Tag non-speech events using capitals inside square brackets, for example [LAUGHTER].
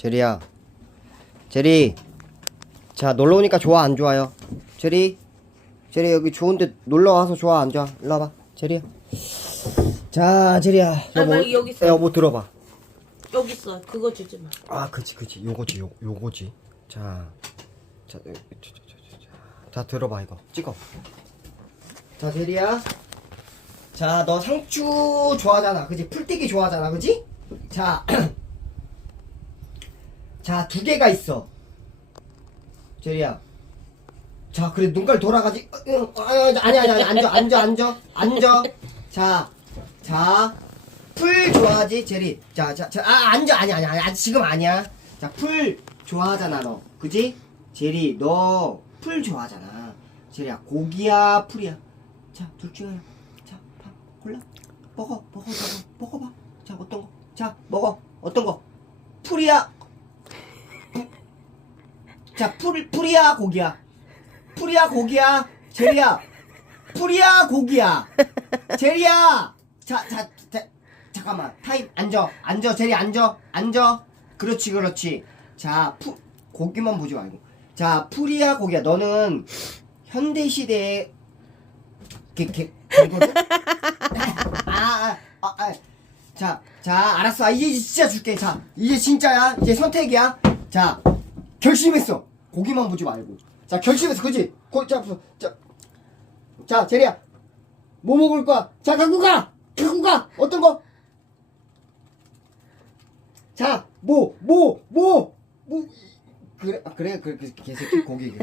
제리야. 제리. 자, 놀러 오니까 좋아, 안 좋아요? 제리. 제리, 여기 좋은데 놀러 와서 좋아, 안 좋아? 일로 와봐. 제리야. 자, 제리야. 아, 나 여기 있어. 여보, 들어봐. 여기 있어. 그거 주지 마. 아, 그치, 그치. 요거지, 요, 요거지. 자. 자, 저, 저, 저. 자, 들어봐, 이거. 찍어. 자, 제리야. 자, 너 상추 좋아하잖아. 그지? 풀떼기 좋아하잖아. 그지? 자. [CLEARS THROAT] 자, 두 개가 있어. 제리야. 자, 그래, 눈깔 돌아가지. 어, 응, 어, 아니, 아니, 아니, 앉아, 앉아, 앉아, 앉아. 자, 자. 풀 좋아하지, 제리? 자, 자, 자, 아, 앉아, 아니, 아니, 아니, 지금 아니야. 자, 풀 좋아하잖아, 너. 그지? 제리, 너 풀 좋아하잖아. 제리야, 고기야, 풀이야? 자, 둘 중에 하나. 자, 봐, 골라. 먹어, 먹어, 먹어, 먹어봐. 자, 어떤 거? 자, 먹어. 어떤 거? 풀이야. 자, 풀, 풀이야, 고기야. 풀이야, 고기야. 제리야. 풀이야, 고기야. 제리야. 자, 자, 자, 잠깐만. 타임 앉아. 앉아. 제리 앉아. 앉아. 그렇지, 그렇지. 자, 풀 고기만 보지 말고. 자, 풀이야, 고기야. 너는 현대 시대에 개, 개, 개거든? [LAUGHS] 아, 아, 아, 아. 자, 자, 알았어. 아, 이제 진짜 줄게. 자, 이제 진짜야. 이제 선택이야. 자, 결심했어. 고기만 보지 말고. 자, 결심했어. 그지? 고, 자, 자, 자, 제리야. 뭐 먹을 거야? 자, 갖고 가! 갖고 가! 어떤 거? 자, 뭐, 뭐, 뭐, 뭐. 그래, 아, 그래, 그래, 그 개새끼 고기.